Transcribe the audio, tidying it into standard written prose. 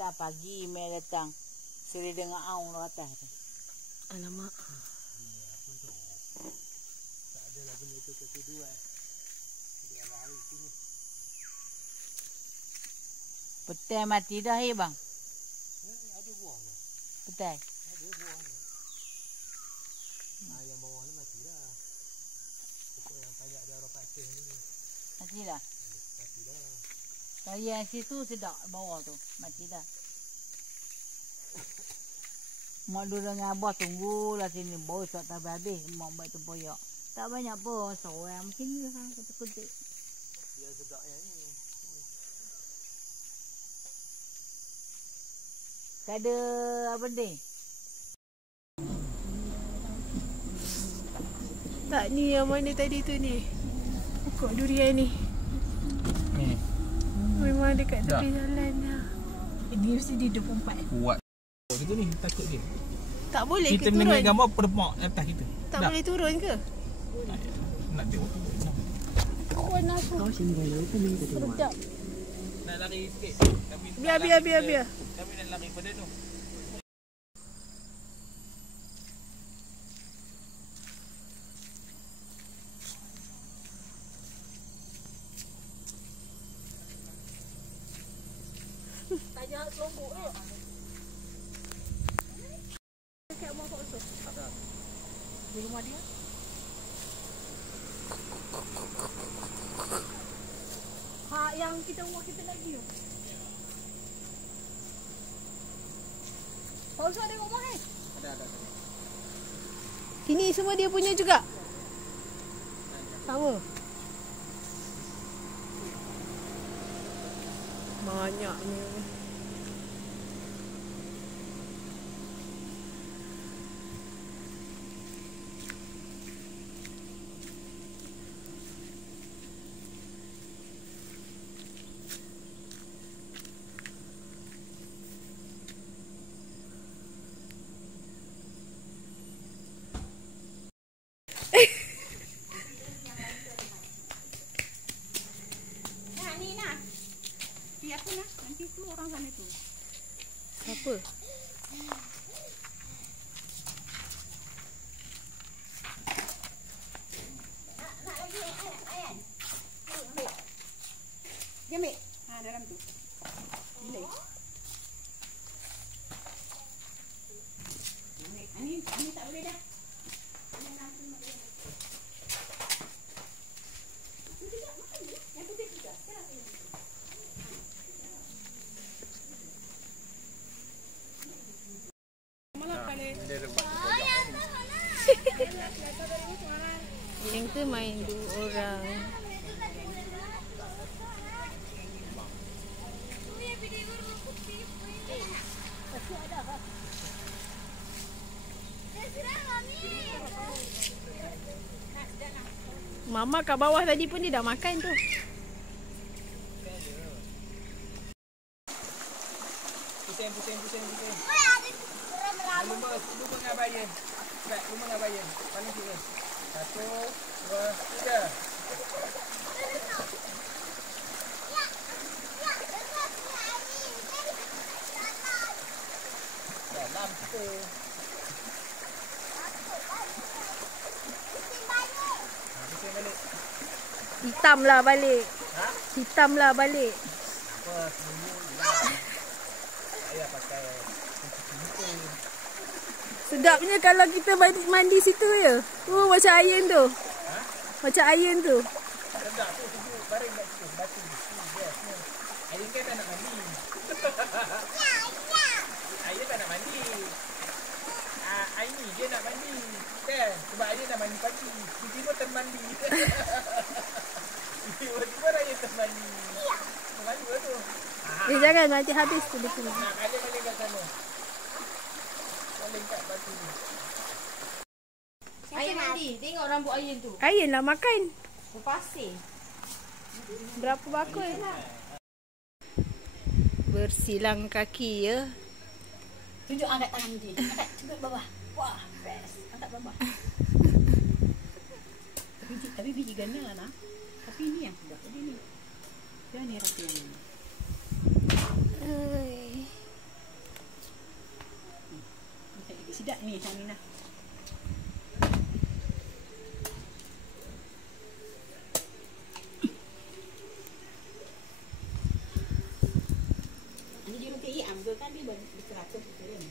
datang pagi, mai datang. Seri dengan aung lo atas tu. Alamak. Tak adalah benda tu kedua. Dia lari sini. Petai mati dah bang. Ada buah ke? Petai. Ada buah ni. Yang bawah ni mati dah. Pokok yang banyak dia orang patih ni. Mati dah. Mati dah. Kalau yang situ sedap bawah tu. Mati dah. Mak dulu dengan abah tunggulah sini. Baru tak habis. Mak buat tempoyak. Tak banyak pun. Seorang macam ni lah. Kutuk-kutuk. Dia sedap yang ni. Tak ada apa ni? Tak, ni yang mana tadi tu ni. Pokok durian ni. Ni. Memang dekat tepi jalan lah. Ini mesti di 24. Kuat. Kita ni takut dia. Tak boleh Kita ke turun? ambil gambar permak atas kita. Tak boleh turun ke? Nak tengok. Kawan aku. Sedap. Nak lari sikit. Biar. Kami nak lari pada tu. Tanya lombok tu. Dekat rumah Pak Usul. Di rumah dia. Yang kita rumah kita lagi tu. Pak Usul ada rumah kan? Ada. Ini semua dia punya juga? Sama? Banyaknya. Aku nak nanti tu orang sana tu. Siapa? Nak lagi ayan. Ambil. Dia ambil. Dalam tu. Boleh. Ini tak boleh dah. Yang putih juga. Yang tu main 2 orang. Mama kat bawah tadi pun dia dah makan tu. Pusing. Lumba dengan bayan. Baik, lumba dengan bayan. Paling kira. 1, 2, 3. Dalam kita. Pusing balik. Hitamlah balik. Ha? Hitamlah balik. Apa, semua lah. Saya pakai Sedapnya kalau kita mandi situ je. Macam air tu. Ha? Macam air tu. Sedap tu sejuk. Baring kat situ. Batu. Yes. Air kan tak nak mandi. Air tak nak mandi. Air ni dia nak mandi. Kan? Sebab air nak mandi pagi. Tiba-tiba termandi. Tiba-tiba air termandi. Termandi ke tu? Jangan nanti habis tu di sini. Nak balik kat sana. Balik kat batu ni. Air mandi. Tengok rambut ayam tu. Air lah makan. Berpasir. Berapa bakul? Bersilang kaki ya. Tunjuk angkat tangan dia. Angkat cepat bawah. Wah, best. Angkat bawah. Tapi biji gana lah nak. Tapi ini yang sedap tadi ni. Dia ni rasa yang ni. Ni macam ni lah. Ini jeruk iam tu kan dia 100 tu kan.